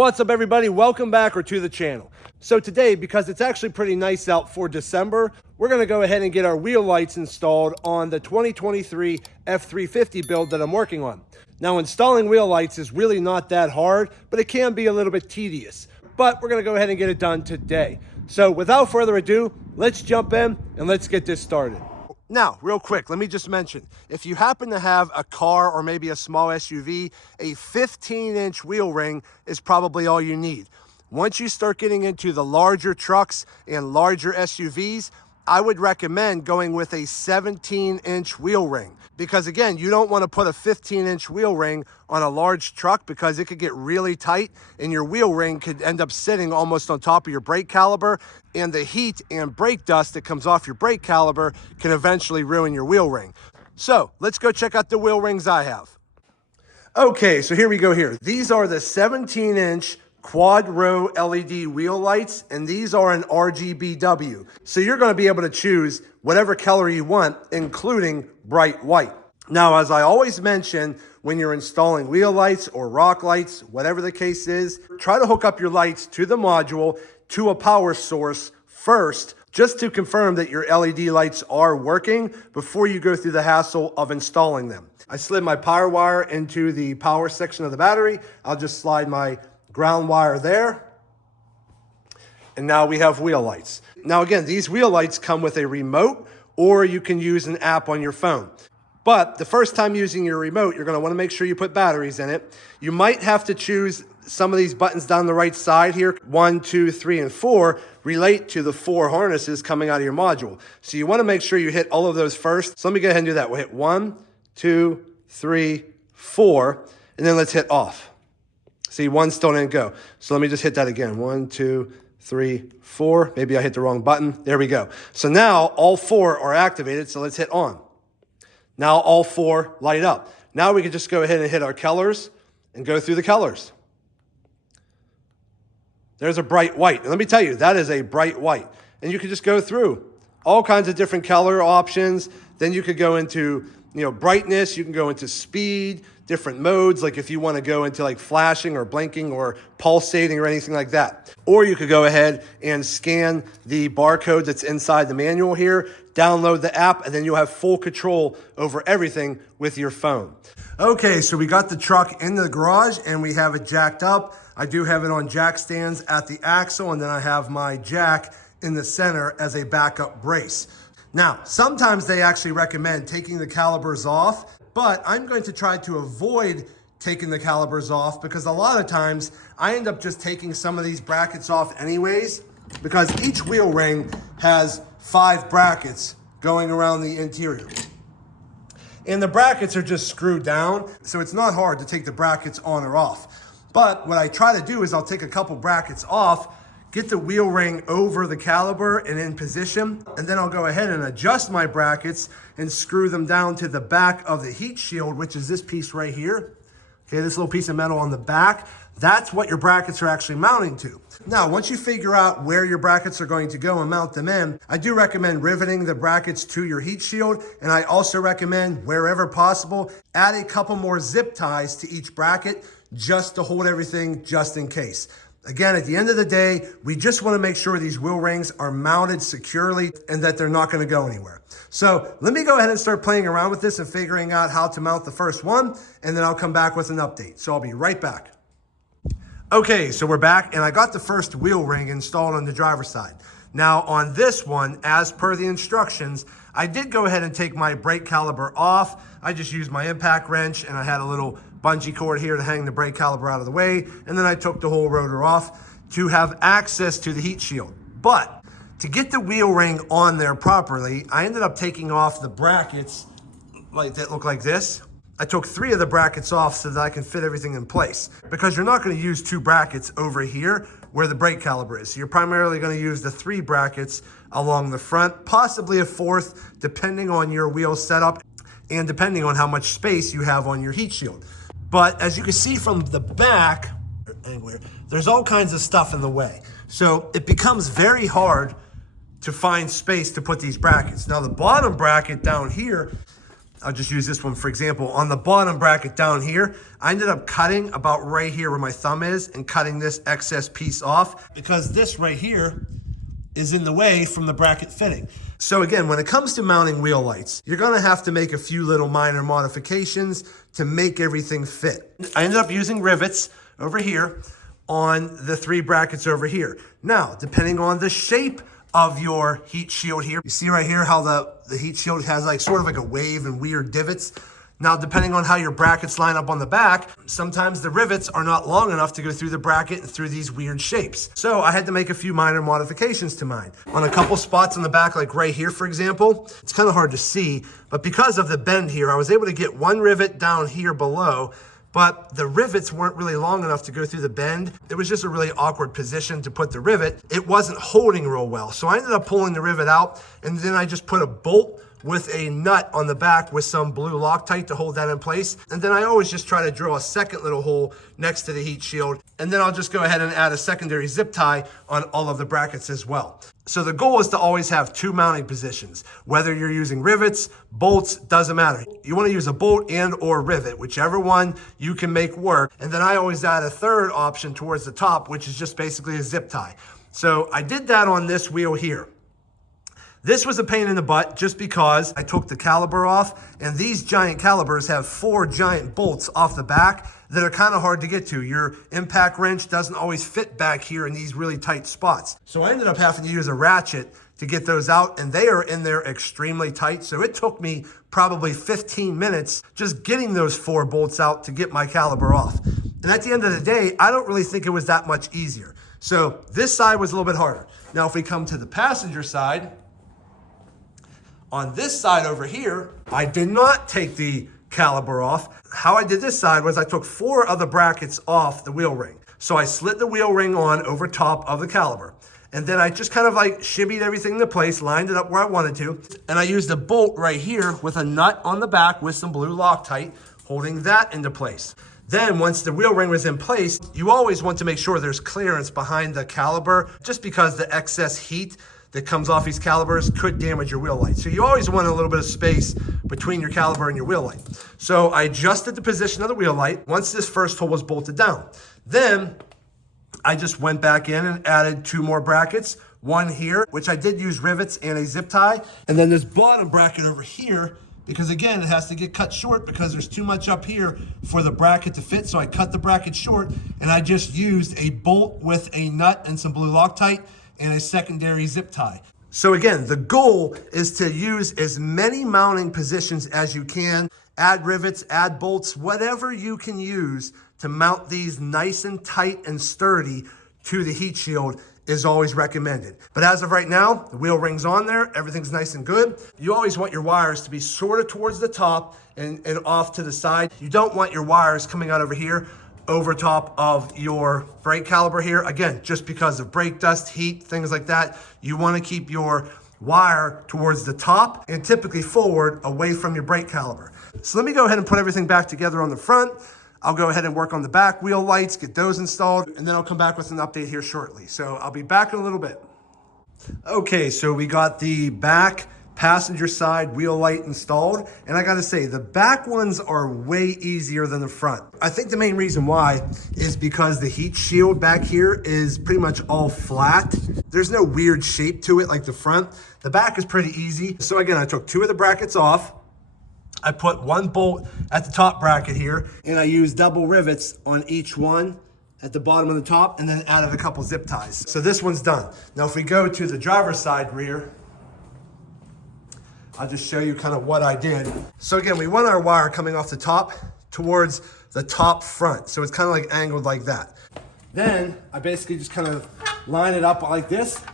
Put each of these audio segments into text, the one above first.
What's up, everybody? Welcome back or to the channel. So today, because it's actually pretty nice out for December, we're going to go ahead and get our wheel lights installed on the 2023 F350 build that I'm working on. Now, installing wheel lights is really not that hard, but it can be a little bit tedious. But we're going to go ahead and get it done today. So without further ado, let's jump in and let's get this started. Now, real quick, let me just mention, if you happen to have a car or maybe a small SUV, a 15-inch wheel ring is probably all you need. Once you start getting into the larger trucks and larger SUVs, I would recommend going with a 17-inch wheel ring. Because again, you don't want to put a 15-inch wheel ring on a large truck because it could get really tight and your wheel ring could end up sitting almost on top of your brake caliper, and the heat and brake dust that comes off your brake caliper can eventually ruin your wheel ring. So let's go check out the wheel rings I have. Okay, so here we go here. These are the 17-inch quad row LED wheel lights, and these are an RGBW. So you're going to be able to choose whatever color you want, including bright white. Now, as I always mention, when you're installing wheel lights or rock lights, whatever the case is, try to hook up your lights to the module to a power source first, just to confirm that your LED lights are working before you go through the hassle of installing them. I slid my power wire into the power section of the battery. I'll just slide my ground wire there. And now we have wheel lights. Now again, these wheel lights come with a remote, or you can use an app on your phone. But the first time using your remote, you're going to want to make sure you put batteries in it. You might have to choose some of these buttons down the right side here. 1, 2, 3, and 4 relate to the 4 harnesses coming out of your module. So you want to make sure you hit all of those first. So let me go ahead and do that. We'll hit 1, 2, 3, 4, and then let's hit off. See, 1 still didn't go. So let me just hit that again. 1, 2, 3, 4. Maybe I hit the wrong button. There we go. So now all 4 are activated. So let's hit on. Now all 4 light up. Now we can just go ahead and hit our colors and go through the colors. There's a bright white. And let me tell you, that is a bright white. And you can just go through all kinds of different color options. Then you could go into, brightness. You can go into speed, different modes, like if you want to go into like flashing or blinking or pulsating or anything like that. Or you could go ahead and scan the barcode that's inside the manual here, download the app, and then you'll have full control over everything with your phone. Okay, so we got the truck in the garage and we have it jacked up. I do have it on jack stands at the axle, and then I have my jack in the center as a backup brace. Now, sometimes they actually recommend taking the calipers off, but I'm going to try to avoid taking the calipers off because a lot of times I end up just taking some of these brackets off anyways, because each wheel ring has 5 brackets going around the interior. And the brackets are just screwed down, so it's not hard to take the brackets on or off. But what I try to do is I'll take a couple brackets off, get the wheel ring over the caliper and in position, and then I'll go ahead and adjust my brackets and screw them down to the back of the heat shield, which is this piece right here. Okay, this little piece of metal on the back, that's what your brackets are actually mounting to. Now, once you figure out where your brackets are going to go and mount them in, I do recommend riveting the brackets to your heat shield, and I also recommend, wherever possible, add a couple more zip ties to each bracket just to hold everything just in case. Again, at the end of the day, we just want to make sure these wheel rings are mounted securely and that they're not going to go anywhere. So let me go ahead and start playing around with this and figuring out how to mount the first one, and then I'll come back with an update. So I'll be right back. Okay, so we're back, and I got the first wheel ring installed on the driver's side. Now on this one, as per the instructions, I did go ahead and take my brake caliper off. I just used my impact wrench, and I had a little bungee cord here to hang the brake caliper out of the way, and then I took the whole rotor off to have access to the heat shield. But to get the wheel ring on there properly, I ended up taking off the brackets that look like this. I took 3 of the brackets off so that I can fit everything in place, because you're not going to use 2 brackets over here where the brake caliper is. So you're primarily going to use the 3 brackets along the front, possibly a 4th, depending on your wheel setup and depending on how much space you have on your heat shield. But as you can see from the back, there's all kinds of stuff in the way. So it becomes very hard to find space to put these brackets. Now the bottom bracket down here, I'll just use this one for example. On the bottom bracket down here, I ended up cutting about right here where my thumb is and cutting this excess piece off because this right here is in the way from the bracket fitting. So again, when it comes to mounting wheel lights, you're gonna have to make a few little minor modifications to make everything fit. I ended up using rivets over here on the 3 brackets over here. Now, depending on the shape of your heat shield here, you see right here how the heat shield has like sort of like a wave and weird divots. Now, depending on how your brackets line up on the back, sometimes the rivets are not long enough to go through the bracket and through these weird shapes. So I had to make a few minor modifications to mine. On a couple spots on the back, like right here, for example, it's kind of hard to see, but because of the bend here, I was able to get one rivet down here below, but the rivets weren't really long enough to go through the bend. It was just a really awkward position to put the rivet. It wasn't holding real well. So I ended up pulling the rivet out, and then I just put a bolt with a nut on the back with some blue Loctite to hold that in place. And then I always just try to drill a second little hole next to the heat shield. And then I'll just go ahead and add a secondary zip tie on all of the brackets as well. So the goal is to always have 2 mounting positions. Whether you're using rivets, bolts, doesn't matter. You want to use a bolt and or rivet, whichever one you can make work. And then I always add a third option towards the top, which is just basically a zip tie. So I did that on this wheel here. This was a pain in the butt just because I took the caliper off, and these giant calipers have 4 giant bolts off the back that are kind of hard to get to. Your impact wrench doesn't always fit back here in these really tight spots. So I ended up having to use a ratchet to get those out, and they are in there extremely tight. So it took me probably 15 minutes just getting those 4 bolts out to get my caliper off. And at the end of the day, I don't really think it was that much easier. So this side was a little bit harder. Now, if we come to the passenger side, on this side over here, I did not take the caliper off. How I did this side was I took 4 of the brackets off the wheel ring. So I slid the wheel ring on over top of the caliper. And then I just kind of like shimmied everything into place, lined it up where I wanted to. And I used a bolt right here with a nut on the back with some blue Loctite, holding that into place. Then once the wheel ring was in place, you always want to make sure there's clearance behind the caliper, just because the excess heat that comes off these calipers could damage your wheel light. So you always want a little bit of space between your caliper and your wheel light. So I adjusted the position of the wheel light once this first hole was bolted down. Then I just went back in and added 2 more brackets, one here, which I did use rivets and a zip tie. And then this bottom bracket over here, because again, it has to get cut short because there's too much up here for the bracket to fit. So I cut the bracket short, and I just used a bolt with a nut and some blue Loctite and a secondary zip tie. So again, the goal is to use as many mounting positions as you can, add rivets, add bolts, whatever you can use to mount these nice and tight and sturdy to the heat shield is always recommended. But as of right now, the wheel ring's on there, everything's nice and good. You always want your wires to be sort of towards the top and off to the side. You don't want your wires coming out over here over top of your brake caliper here. Again, just because of brake dust, heat, things like that, you want to keep your wire towards the top and typically forward away from your brake caliper. So let me go ahead and put everything back together on the front. I'll go ahead and work on the back wheel lights, get those installed, and then I'll come back with an update here shortly. So I'll be back in a little bit. Okay, so we got the back passenger side wheel light installed, and I gotta say, the back ones are way easier than the front. I think the main reason why is because the heat shield back here is pretty much all flat. There's no weird shape to it like the front. The back is pretty easy. So again, I took 2 of the brackets off. I put 1 bolt at the top bracket here, and I used double rivets on each one at the bottom of the top, and then added a couple zip ties. So this one's done. Now if we go to the driver's side rear, I'll just show you kind of what I did. So again, we want our wire coming off the top towards the top front. So it's kind of like angled like that. Then I basically just kind of line it up like this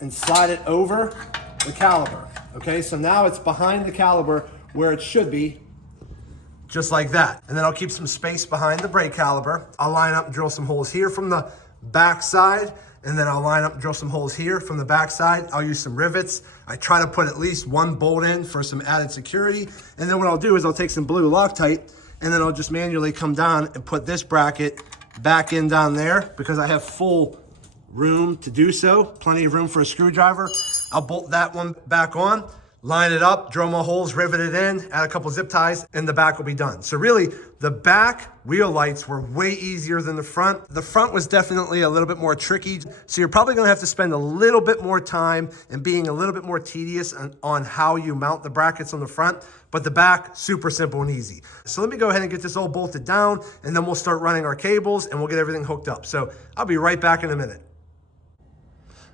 and slide it over the caliper. Okay, so now it's behind the caliper where it should be, just like that. And then I'll keep some space behind the brake caliper. I'll line up and drill some holes here from the back side, and then I'll line up and drill some holes here from the back side. I'll use some rivets. I try to put at least 1 bolt in for some added security. And then what I'll do is I'll take some blue Loctite, and then I'll just manually come down and put this bracket back in down there because I have full room to do so, plenty of room for a screwdriver. I'll bolt that one back on, line it up, drill my holes, rivet it in, add a couple zip ties, and the back will be done. So really, the back wheel lights were way easier than the front. The front was definitely a little bit more tricky. So you're probably gonna have to spend a little bit more time and being a little bit more tedious on how you mount the brackets on the front. But the back, super simple and easy. So let me go ahead and get this all bolted down, and then we'll start running our cables and we'll get everything hooked up. So I'll be right back in a minute.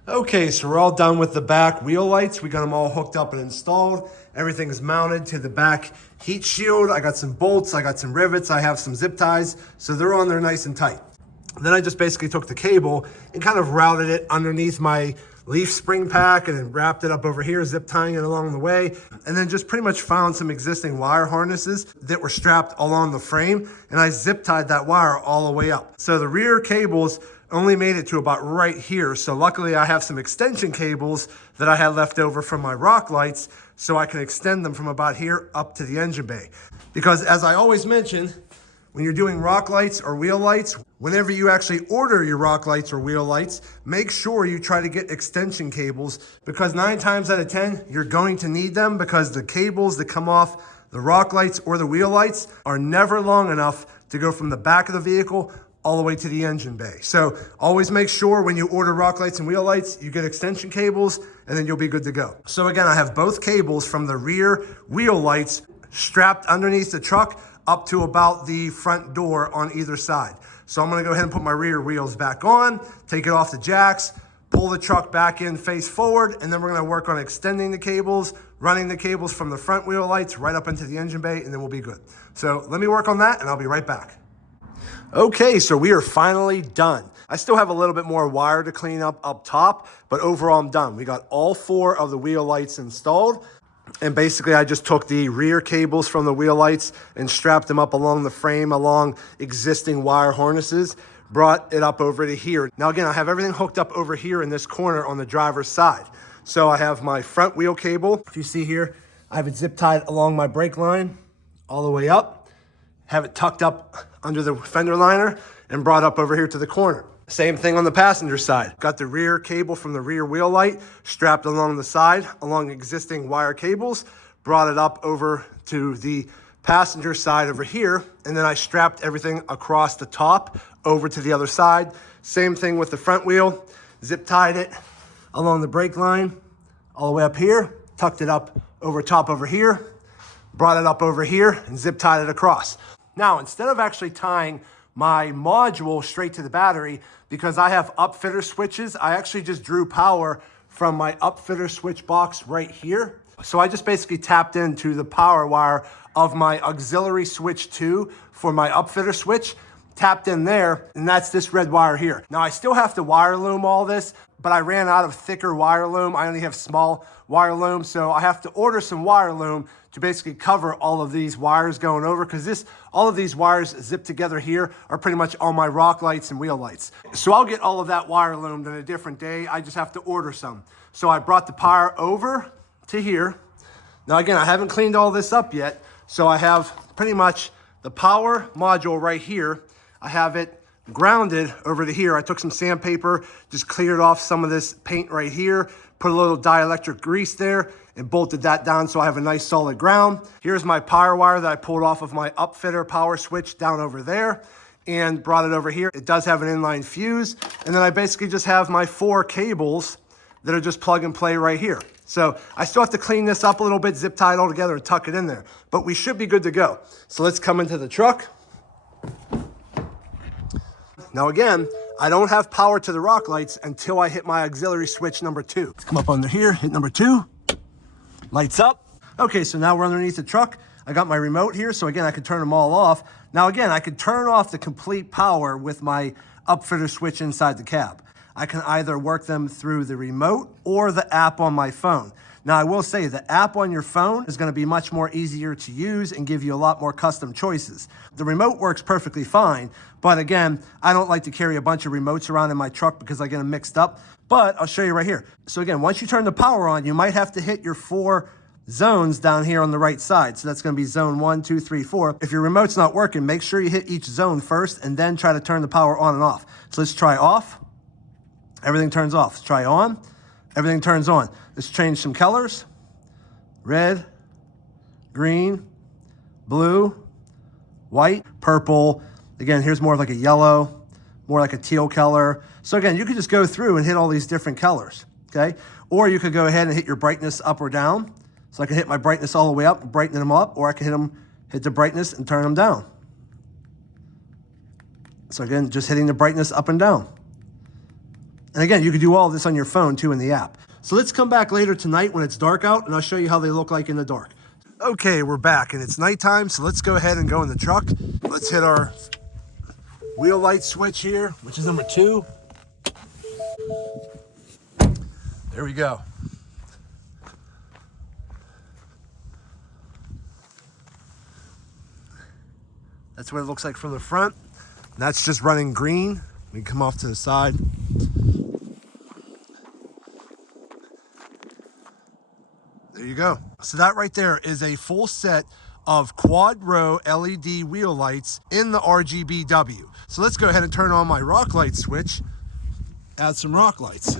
Okay, so we're all done with the back wheel lights. We got them all hooked up and installed. Everything is mounted to the back heat shield. I got some bolts, I got some rivets, I have some zip ties, so they're on there nice and tight. Then I just basically took the cable and kind of routed it underneath my leaf spring pack and then wrapped it up over here, zip tying it along the way, and then just pretty much found some existing wire harnesses that were strapped along the frame, and I zip tied that wire all the way up. So the rear cables only made it to about right here. So luckily I have some extension cables that I had left over from my Rocklights, so I can extend them from about here up to the engine bay. Because as I always mention, when you're doing Rocklights or wheel lights, whenever you actually order your Rocklights or wheel lights, make sure you try to get extension cables, because 9 times out of 10, you're going to need them, because the cables that come off the Rocklights or the wheel lights are never long enough to go from the back of the vehicle all the way to the engine bay. So always make sure when you order Rocklights and wheel lights, you get extension cables, and then you'll be good to go. So again, I have both cables from the rear wheel lights strapped underneath the truck up to about the front door on either side. So I'm gonna go ahead and put my rear wheels back on, take it off the jacks, pull the truck back in face forward, and then we're gonna work on extending the cables, running the cables from the front wheel lights right up into the engine bay, and then we'll be good. So let me work on that, and I'll be right back. Okay, so we are finally done. I still have a little bit more wire to clean up top, but overall I'm done. We got all 4 of the wheel lights installed. And basically I just took the rear cables from the wheel lights and strapped them up along the frame, along existing wire harnesses, brought it up over to here. Now again, I have everything hooked up over here in this corner on the driver's side. So I have my front wheel cable. If you see here, I have it zip tied along my brake line all the way up, have it tucked up under the fender liner and brought up over here to the corner. Same thing on the passenger side. Got the rear cable from the rear wheel light strapped along the side, along existing wire cables, brought it up over to the passenger side over here, and then I strapped everything across the top over to the other side. Same thing with the front wheel, zip tied it along the brake line all the way up here, tucked it up over top over here, brought it up over here, and zip tied it across. Now, instead of actually tying my module straight to the battery, because I have upfitter switches, I actually just drew power from my upfitter switch box right here. So I just basically tapped into the power wire of my auxiliary switch 2 for my upfitter switch, tapped in there, and that's this red wire here. Now I still have to wire loom all this, but I ran out of thicker wire loom. I only have small wire loom, so I have to order some wire loom to basically cover all of these wires going over, because all of these wires zipped together here are pretty much all my Rocklights and wheel lights. So I'll get all of that wire loomed on a different day. I just have to order some. So I brought the power over to here. Now again, I haven't cleaned all this up yet, so I have pretty much the power module right here. I have it grounded over to here. I took some sandpaper, just cleared off some of this paint right here, put a little dielectric grease there, and bolted that down so I have a nice solid ground. Here's my power wire that I pulled off of my upfitter power switch down over there and brought it over here. It does have an inline fuse, and then I basically just have my 4 cables that are just plug and play right here. So I still have to clean this up a little bit, zip tie it all together and tuck it in there, but we should be good to go. So let's come into the truck. Now again, I don't have power to the Rocklights until I hit my auxiliary switch number 2. Let's come up under here, hit number 2, lights up. Okay, so now we're underneath the truck. I got my remote here, so again, I could turn them all off. Now again, I could turn off the complete power with my upfitter switch inside the cab. I can either work them through the remote or the app on my phone. Now I will say the app on your phone is gonna be much more easier to use and give you a lot more custom choices. The remote works perfectly fine, but again, I don't like to carry a bunch of remotes around in my truck because I get them mixed up, but I'll show you right here. So again, once you turn the power on, you might have to hit your 4 zones down here on the right side. So that's gonna be zone 1, 2, 3, 4. If your remote's not working, make sure you hit each zone first and then try to turn the power on and off. So let's try off, everything turns off. Let's try on, everything turns on. Let's change some colors, red, green, blue, white, purple. Again, here's more of like a yellow, more like a teal color. So again, you could just go through and hit all these different colors, okay? Or you could go ahead and hit your brightness up or down. So I can hit my brightness all the way up, brighten them up, or I can hit the brightness and turn them down. So again, just hitting the brightness up and down. And again, you can do all of this on your phone too in the app. So let's come back later tonight when it's dark out and I'll show you how they look like in the dark. Okay, we're back and it's nighttime, so let's go ahead and go in the truck. Let's hit our wheel light switch here, which is number 2. There we go. That's what it looks like from the front. And that's just running green. We can come off to the side. There you go. So that right there is a full set of quad row LED wheel lights in the RGBW. So let's go ahead and turn on my rock light switch, add some rock lights.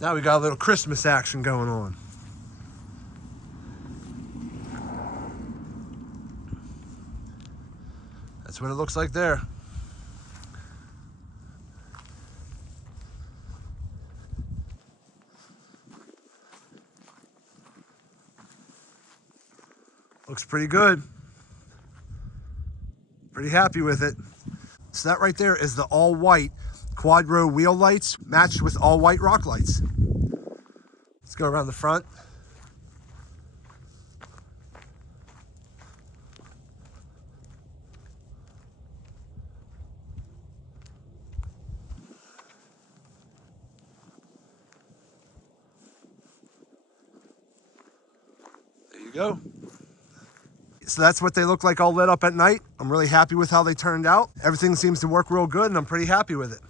Now we got a little Christmas action going on. That's what it looks like there. Looks pretty good. Pretty happy with it. So that right there is the all white quad row wheel lights matched with all white rock lights. Let's go around the front. There you go. So that's what they look like all lit up at night. I'm really happy with how they turned out. Everything seems to work real good and I'm pretty happy with it.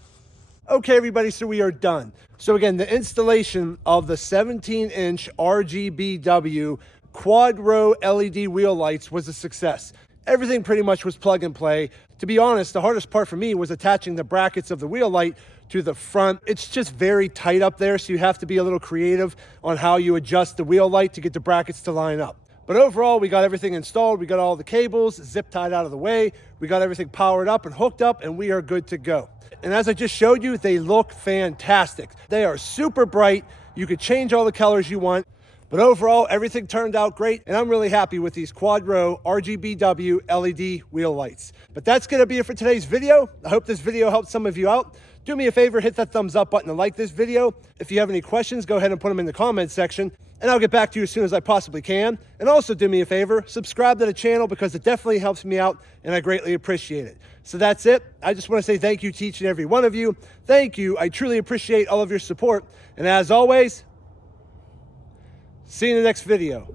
Okay, everybody, so we are done. So again, the installation of the 17-inch RGBW quad row LED wheel lights was a success. Everything pretty much was plug and play. To be honest, the hardest part for me was attaching the brackets of the wheel light to the front. It's just very tight up there, so you have to be a little creative on how you adjust the wheel light to get the brackets to line up. But overall, we got everything installed. We got all the cables zip tied out of the way. We got everything powered up and hooked up, and we are good to go. And as I just showed you, they look fantastic. They are super bright. You could change all the colors you want. But overall, everything turned out great, and I'm really happy with these quad row RGBW LED wheel lights. But that's gonna be it for today's video. I hope this video helped some of you out. Do me a favor, hit that thumbs up button and like this video. If you have any questions, go ahead and put them in the comments section, and I'll get back to you as soon as I possibly can. And also do me a favor, subscribe to the channel because it definitely helps me out, and I greatly appreciate it. So that's it. I just wanna say thank you to each and every one of you. Thank you, I truly appreciate all of your support. And as always, see you in the next video.